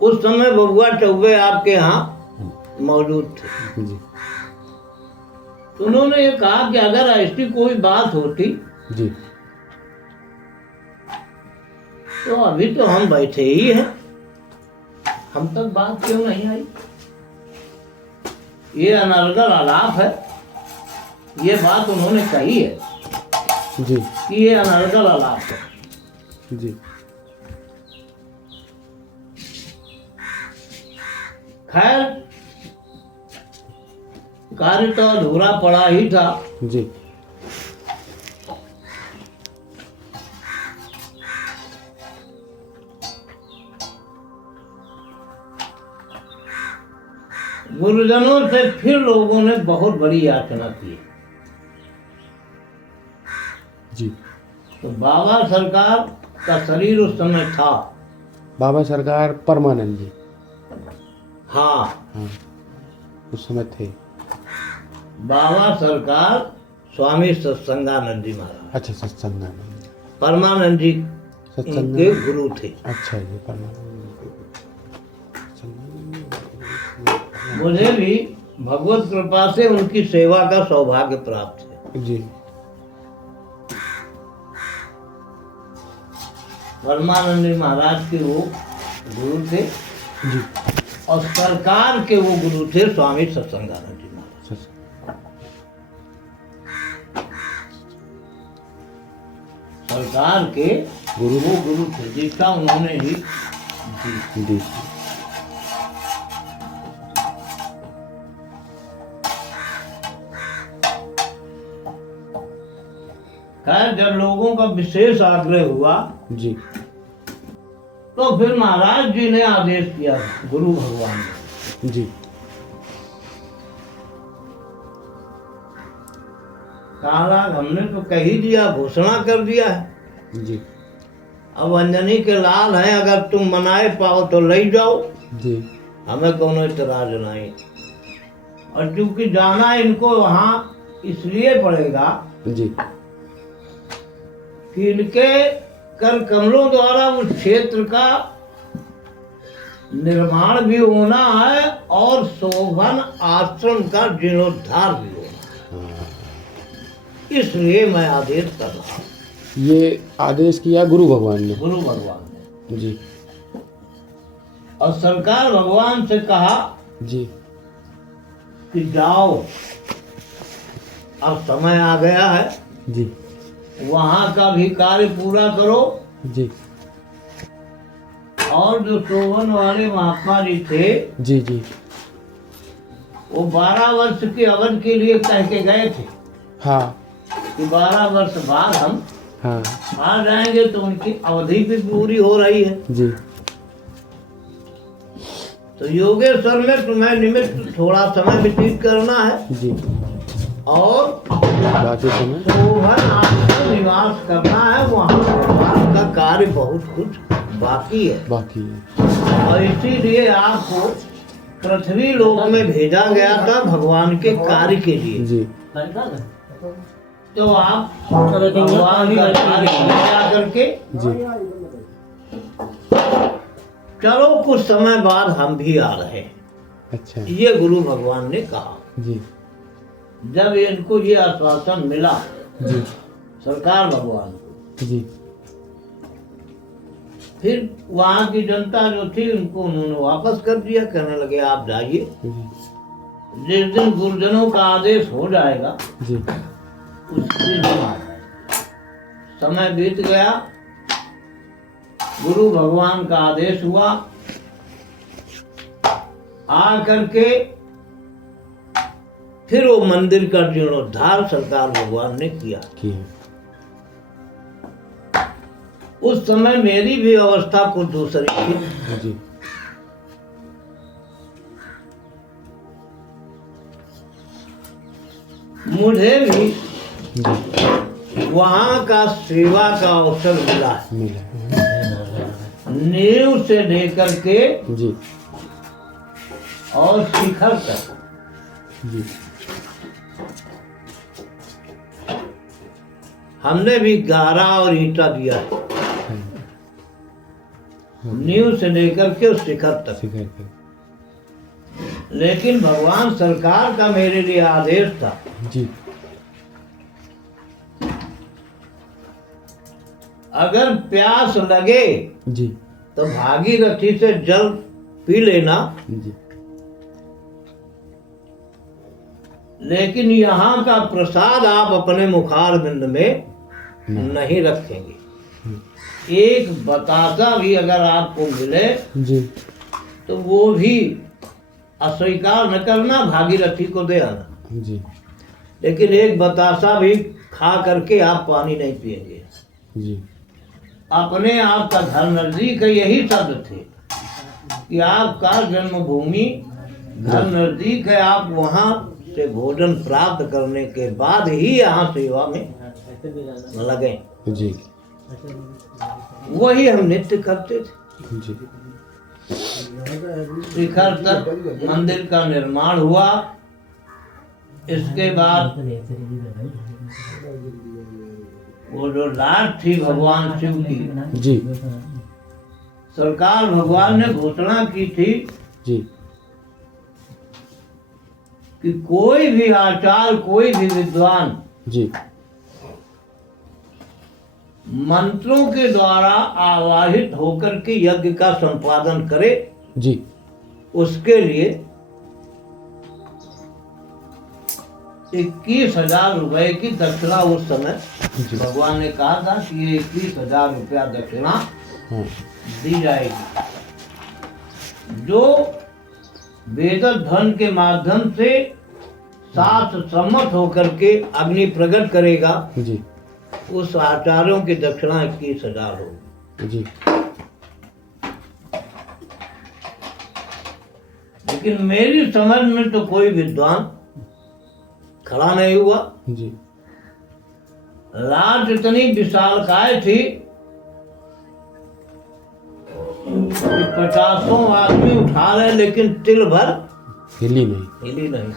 उस समय बबुआ चौबे आपके यहाँ मौजूद थे जी तो उन्होंने ये कहा कि अगर ऐसी कोई बात होती जी तो अभी तो हम बैठे ही हैं, हम तक बात क्यों नहीं आई। ये अनर्गल आलाप है, ये बात उन्होंने कही है जी कि ये अनर्गल आलाप है। जी खैर कार्य तो अधूरा पड़ा ही था। जी गुरुजनों से फिर लोगों ने बहुत बड़ी याचना की। जी तो बाबा सरकार का शरीर उस समय था। बाबा सरकार परमानंद जी हाँ, हाँ उस समय थे। बाबा सरकार स्वामी सत्संगानंद जी महाराज, अच्छा सत्संगानंद परमानंद जी सत्संग उनके गुरु थे। अच्छा जी परमानंद मुझे भी भगवत कृपा से उनकी सेवा का सौभाग्य प्राप्त है। जी परमानंद महाराज के वो गुरु थे जी और सरकार के वो गुरु थे स्वामी सत्संगानंद जी महाराज। सरकार के गुरु वो गुरु थे जिसका उन्होंने ही दी। जी खैर जब लोगों का विशेष आग्रह हुआ जी तो फिर महाराज जी ने आदेश किया, गुरु भगवान ने, जी कहा हमने तो कह ही दिया, घोषणा कर दिया है। जी अब अंजनी के लाल है, अगर तुम मनाए पाओ तो ले जाओ, जी हमें कोनो इतराज नहीं। और चूंकि जाना इनको वहाँ इसलिए पड़ेगा जी कि इनके कर कमलों द्वारा उस क्षेत्र का निर्माण भी होना है और शोभन आश्रम का जीर्णोद्धार भी होना है। इसलिए मैं आदेश कर रहा हूँ। ये आदेश किया गुरु भगवान ने। गुरु भगवान ने जी और सरकार भगवान से कहा जी कि जाओ, अब समय आ गया है, जी वहाँ का भी कार्य पूरा करो। जी और जो शोभन वाले महात्मा जी थे जी जी वो 12 वर्ष की अवधि के लिए कह के गए थे हाँ कि 12 वर्ष बाद हम हाँ आ जाएंगे, तो उनकी अवधि भी पूरी हो रही है। जी तो योगेश्वर में तुम्हें निमित्त थोड़ा समय व्यतीत करना है जी और बाकी समय शोभन आश्रम निवास करना है। वहाँ भगवान का कार्य बहुत कुछ बाकी है बाकी है। और इसीलिए आपको पृथ्वी लोक में भेजा गया था भगवान के कार्य के लिए। जी तो आप भगवान का कार्य जा करके जी चलो, कुछ समय बाद हम भी आ रहे हैं, अच्छा ये गुरु भगवान ने कहा। जी जब इनको ये आश्वासन मिला जी सरकार भगवान को, जी फिर वहाँ की जनता जो थी उनको उन्होंने वापस कर दिया, कहने लगे आप जाइए। जी जिस दिन गुरुजनों का आदेश हो जाएगा जी उस दिन हम आ जाएंगे। समय बीत गया, गुरु भगवान का आदेश हुआ, आ करके फिर वो मंदिर का जीर्णोद्धार सरकार भगवान ने किया। उस समय मेरी भी अवस्था कुछ दूसरी थी। जी मुझे भी जी वहाँ का सेवा का अवसर मिला है, मिला नींव से लेकर के जी और शिखर तक। जी हमने भी गारा और ईंटा दिया है। नींव से लेकर के उस शिखर तक। शिखर तक। लेकिन भगवान सरकार का मेरे लिए आदेश था, जी अगर प्यास लगे जी तो भागीरथी से जल पी लेना, जी लेकिन यहाँ का प्रसाद आप अपने मुखारबिंद में नहीं रखेंगे। एक बतासा भी अगर आपको मिले जी तो वो भी अस्वीकार न करना, भागीरथी को दे आना। जी लेकिन एक बतासा भी खा करके आप पानी नहीं पिएंगे। जी अपने आप का घर नजदीक है, यही शब्द थे कि आपका जन्मभूमि घर नजदीक है, आप वहाँ से भोजन प्राप्त करने के बाद ही यहाँ सेवा में लगे। जी वही हम नित्य करते थे। जी शिखर तक मंदिर का निर्माण हुआ। इसके बाद वो जो लाट थी भगवान शिव की, जी सरकार भगवान ने घोषणा की थी जी कि कोई भी आचार्य, कोई भी विद्वान जी मंत्रों के द्वारा आवाहित होकर के यज्ञ का संपादन करे, जी उसके लिए 21,000 रुपए की दक्षिणा उस समय जी भगवान ने कहा था कि ये 21,000 रुपया दक्षिणा हाँ दी जाएगी। जो वेद धन के माध्यम से साथ सम्मत होकर के अग्नि प्रकट करेगा, जी उस आचार्यों की दक्षिणा 21,000 होगी। जी लेकिन मेरी समझ में तो कोई विद्वान खड़ा नहीं हुआ। जी लाट इतनी विशालकाय थी कि 50 आदमी उठा रहे, लेकिन तिल भर हिली नहीं। हिली नहीं।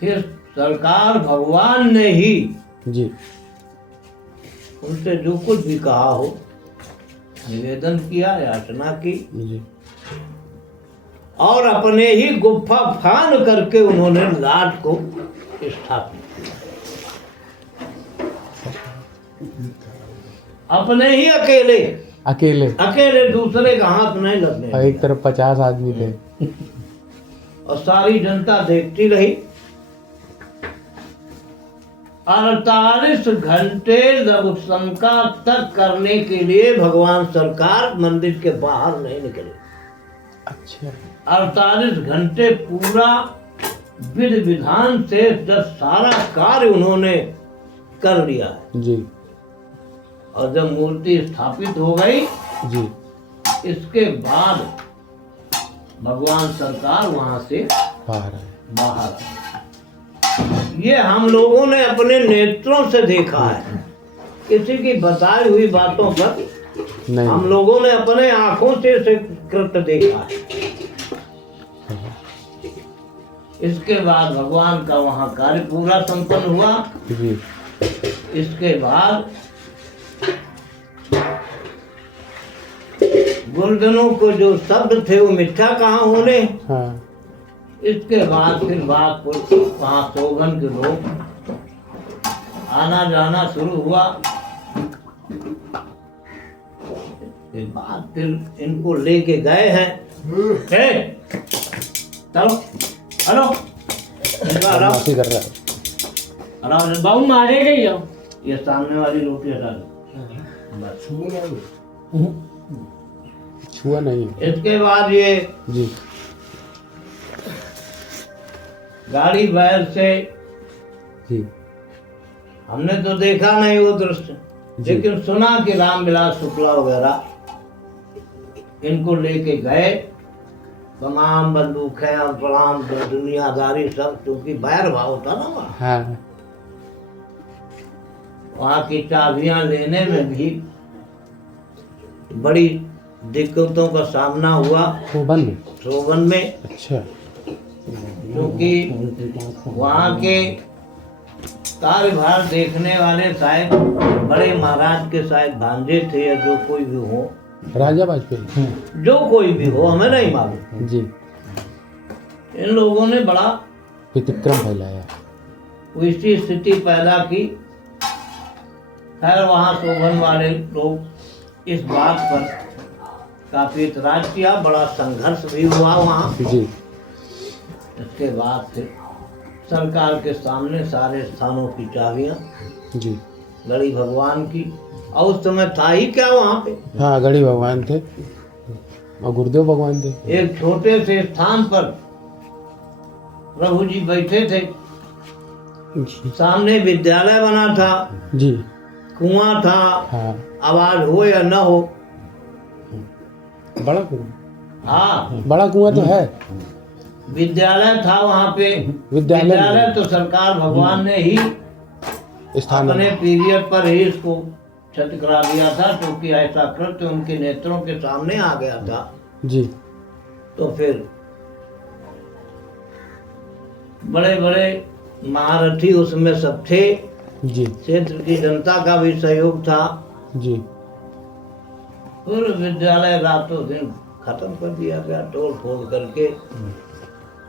फिर सरकार भगवान ने ही जी उनसे जो कुछ भी कहा हो निवेदन किया, याचना की, जी और अपने ही गुफा फान करके उन्होंने लाट को स्थापित किया। अपने ही अकेले अकेले, अकेले, दूसरे का हाथ नहीं लगने और एक तरफ 50 आदमी थे। और सारी जनता देखती रही। 48 घंटे जब शंका तक करने के लिए भगवान सरकार मंदिर के बाहर नहीं निकले। अच्छा 48 घंटे पूरा विधि विधान से जब सारा कार्य उन्होंने कर लिया है, जी और जब मूर्ति स्थापित हो गई, जी इसके बाद भगवान सरकार वहां से बाहर आए। बाहर आए। ये हम लोगों ने अपने नेत्रों से देखा है, किसी की बताई हुई बातों पर नहीं हम लोगों ने अपने आंखों से इसे कृत्य देखा है। इसके बाद भगवान का वहाँ कार्य पूरा संपन्न हुआ। जी इसके बाद गुरुजनों को जो शब्द थे वो मिथ्या कहाँ होने। हाँ इसके बाद फिर बागपुर वहाँ सोगन के लोग आना जाना शुरू हुआ। इसके बाद फिर इनको लेके गए हैं। चलो हेलो माफी कर रहा है। आराम बाबू मारे गई हो। ये सामने वाली रोटी हटा दो बस। छुआ नहीं। इसके बाद ये जी गाड़ी बैल से जी हमने तो देखा नहीं वो दृश्य, जी। लेकिन सुना कि रामविलास शुक्ला वगैरह इनको लेके गए। तमाम बंदूकें और तमाम दुनियादारी सब, क्योंकि बैर भाव था ना वहाँ। हाँ वहाँ की चाबियां लेने में भी बड़ी दिक्कतों का सामना हुआ सोबन में। अच्छा क्योंकि वहाँ के कार्यभार देखने वाले शायद बड़े महाराज के शायद भांजे थे या जो कोई भी हो, राजा वाजपेयी। जो कोई भी हो, हमें नहीं मालूम। जी। इन लोगों ने बड़ा व्यतिक्रम फैलाया। वैसी स्थिति पैदा की। खैर वहाँ शोभन वाले लोग इस बात पर काफी इतराज किया, बड़ा संघर्ष भी हुआ वहाँ। जी। इसके बाद फिर सरकार के सामने सारे स्थानों की चाबियां जी। गढ़ी भगवान की, और उस समय था ही क्या वहाँ पे, हाँ, गढ़ी भगवान थे और गुरुदेव भगवान थे। एक छोटे से स्थान पर प्रभु जी बैठे थे। जी। सामने विद्यालय बना था, जी। कुआं था, हाँ। आवाज हो या न हो। बड़ा कुआं। हाँ, बड़ा कुआं तो है। विद्यालय था वहाँ पे। विद्यालय तो सरकार भगवान ने ही स्थान अपने पीरियड पर ही इसको छत करा दिया था, क्योंकि ऐसा कृत्य उनके नेत्रों के सामने आ गया था। जी। तो फिर बड़े बड़े महारथी उसमें सब थे। जी। क्षेत्र की जनता का भी सहयोग था। जी। फिर विद्यालय रातों दिन खत्म कर दिया गया, तोड़ फोड़ करके।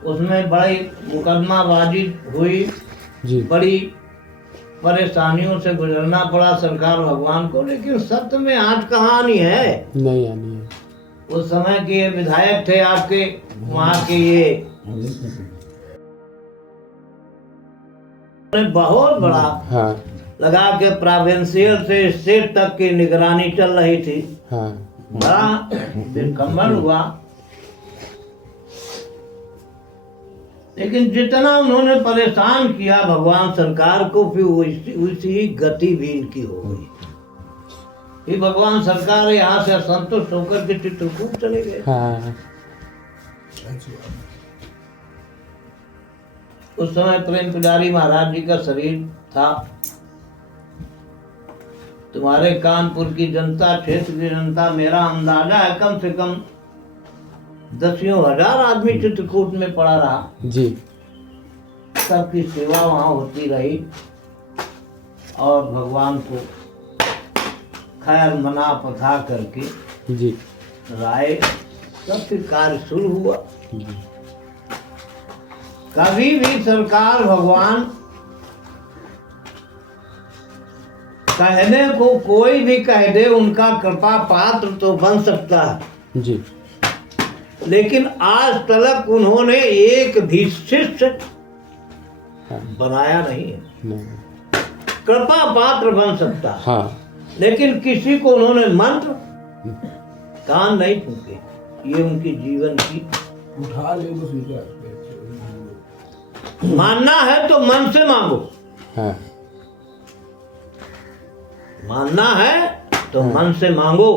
उसमें बड़ी मुकदमाबाजी हुई, जी। बड़ी परेशानियों से गुजरना पड़ा सरकार भगवान को। लेकिन सत्य में आज कहानी है, नहीं आनी है। उस समय के ये विधायक थे आपके वहाँ के, ये बहुत बड़ा हाँ। लगा के प्रोविंशियल से स्टेट तक की निगरानी चल रही थी। हाँ। बड़ा दिलकम्बल हुआ। लेकिन जितना उन्होंने परेशान किया भगवान सरकार को, फिर उसी गति भी इनकी हो गई। फिर भगवान सरकार यहाँ से असंतुष्ट होकर के चित्रकूट चले गए। हाँ। उस समय प्रेम पुजारी महाराज जी का शरीर था। तुम्हारे कानपुर की जनता, क्षेत्र की जनता, मेरा अंदाजा है कम से कम 10,000 आदमी चित्रकूट में पड़ा रहा। जी। सबकी सेवा वहाँ होती रही और भगवान को खैर मना पथा करके जी। राय सब फिर कार्य शुरू हुआ। जी। कभी भी सरकार भगवान कहने को कोई भी कह दे, उनका कृपा पात्र तो बन सकता है। जी। लेकिन आज तक उन्होंने एक भी शिष्य बनाया नहीं है। नहीं। कृपा पात्र बन सकता है, हाँ। लेकिन किसी को उन्होंने मंत्र कान नहीं फूके। ये उनकी जीवन की उठा ले तो स्वीकार। मानना है तो मन से मांगो, हाँ। मानना है तो मन से मांगो।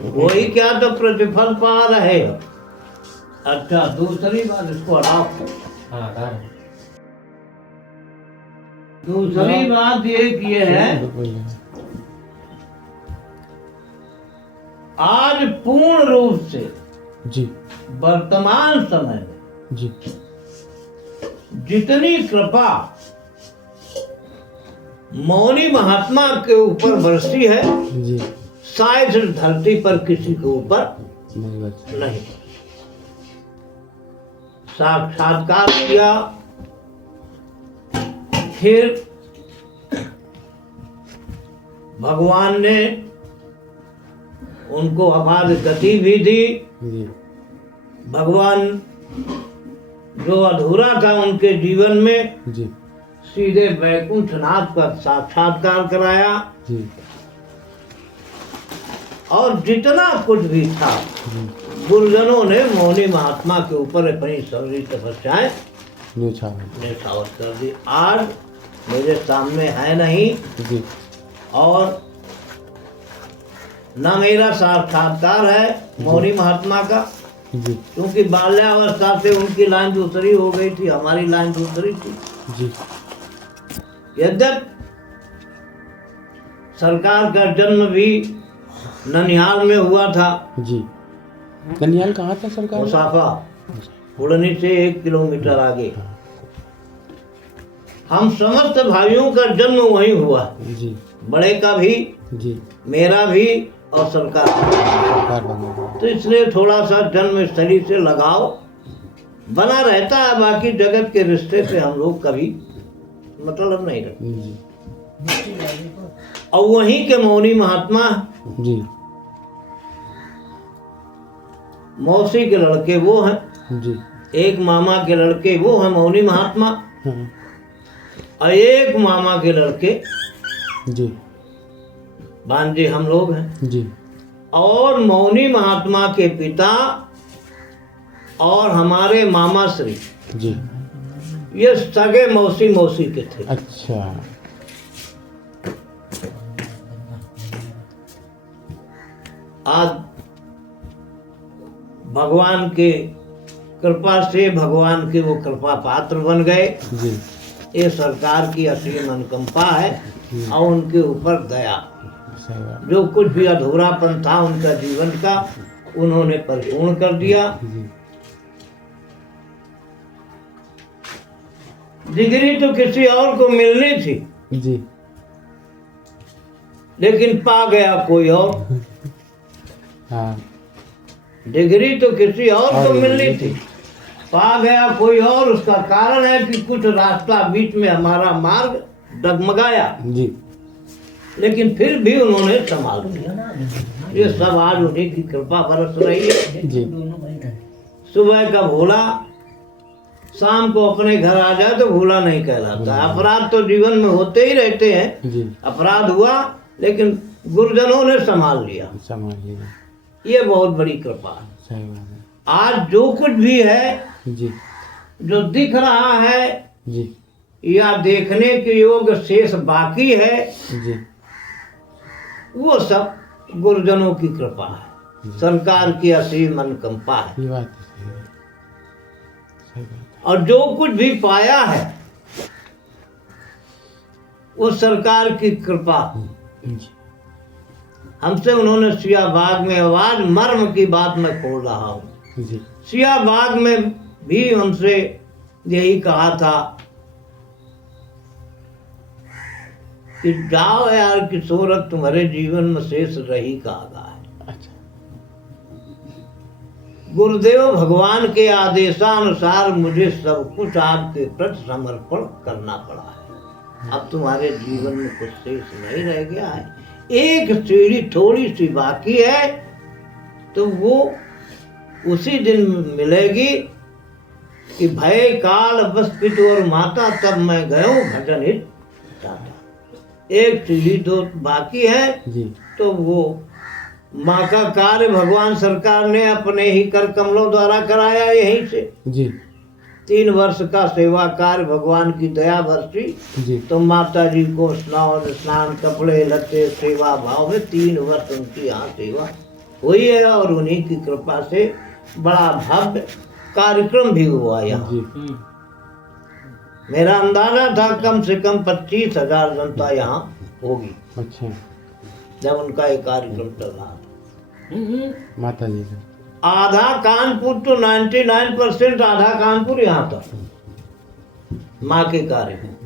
वही क्या तो प्रतिफल पा रहे हो। अच्छा, दूसरी बात, इसको हटाओ। दूसरी बात ये है, आज पूर्ण रूप से जी। वर्तमान समय में जी। जितनी कृपा मौनी महात्मा के ऊपर बरसी है, जी। शायद इस धरती पर किसी के ऊपर नहीं बच। नहीं। साक्षात्कार किया, फिर भगवान ने उनको अपार गति भी दी। जी। भगवान जो अधूरा था उनके जीवन में, जी। सीधे वैकुंठनाथ का साक्षात्कार कराया। जी। और जितना कुछ भी था, गुरुजनों ने मौनी महात्मा के ऊपर अपनी सारी तपस्याएं न्यौछावर कर दी। आज मेरे सामने है नहीं, जी। और न मेरा साक्षात्कार है मौनी महात्मा का, जी। क्योंकि बाल्यावस्था से उनकी लाइन दूसरी हो गई थी, हमारी लाइन दूसरी थी। जी। यद्यपि सरकार का जन्म भी ननिहाल में हुआ था। जी। ननिहाल कहाँ था सरकार? मुसाफा, उड़नी से 1 किलोमीटर आगे। हम समस्त भाइयों का जन्म वहीं हुआ, जी बड़े का भी, जी मेरा भी और सरकार का भी। सरकार बना तो इसलिए थोड़ा सा जन्म स्थली से लगाव बना रहता है, बाकी जगत के रिश्ते से हम लोग कभी मतलब नहीं रखते। जी और वहीं के मौनी महात्मा, जी मौसी के लड़के वो हैं, जी एक मामा के लड़के वो हैं मौनी महात्मा, हाँ, और एक मामा के लड़के जी भांजे हम लोग हैं। जी और मौनी महात्मा के पिता और हमारे मामा श्री, जी ये सगे मौसी मौसी के थे। अच्छा आज भगवान के कृपा से भगवान के वो कृपा पात्र बन गए। जी ये सरकार की असीम अनुकंपा है और उनके ऊपर दया। सही बात जो कुछ भी अधूरापन था उनका जीवन का, उन्होंने परिपूर्ण कर दिया। जी डिग्री तो किसी और को मिलनी थी, जी लेकिन पा गया कोई और। हाँ डिग्री तो किसी और को मिलनी थी, पा गया कोई और। उसका कारण है कि कुछ रास्ता बीच में हमारा मार्ग डगमगाया, जी लेकिन फिर भी उन्होंने संभाल लिया। ये सब आज उन्हीं की कृपा बरस रही है। जी सुबह का भोला शाम को अपने घर आ जाए तो भूला नहीं कहलाता। अपराध तो जीवन में होते ही रहते हैं, जी अपराध हुआ लेकिन गुरुजनों ने संभाल लिया। समझ लिया ये बहुत बड़ी कृपा है। सही बात है आज जो कुछ भी है, जी जो दिख रहा है जी या देखने के योग शेष बाकी है, जी वो सब गुरुजनों की कृपा है, सरकार की असीम अनुकंपा है। ये बात तो सही है सही बात और जो कुछ भी पाया है वो सरकार की कृपा। है जी हमसे उन्होंने सिया बाग में, आवाज मर्म की बात मैं खोल रहा हूँ, जी सिया बाग में भी हमसे यही कहा था कि जाओ यार किशोर, तुम्हारे जीवन में शेष रही कागा है। अच्छा गुरुदेव भगवान के आदेशानुसार मुझे सब कुछ आपके प्रति समर्पण करना पड़ा है। अब तुम्हारे जीवन में कुछ शेष नहीं रह गया है, एक सीढ़ी थोड़ी सी बाकी है, तो वो उसी दिन मिलेगी कि भय काल बस पितु और माता, तब मैं गयो भजन हित दाता। एक सीढ़ी तो बाकी है, जी तो वो माँ का कार्य भगवान सरकार ने अपने ही कर कमलों द्वारा कराया यहीं से। जी 3 वर्ष का सेवा कार्य भगवान की दया बरसी, जी तो माता जी को स्नान कपड़े लत्ते सेवा भाव में 3 वर्ष उनकी यहाँ सेवा हुई है। और उन्हीं की कृपा से बड़ा भव्य कार्यक्रम भी हुआ यहाँ। जी मेरा अंदाजा था कम से कम 25,000 जनता यहाँ होगी अच्छा जब उनका ये कार्यक्रम चल रहा था। माता जी का आधा कानपुर तो 99% आधा कानपुर यहाँ था माँ के कार्य में।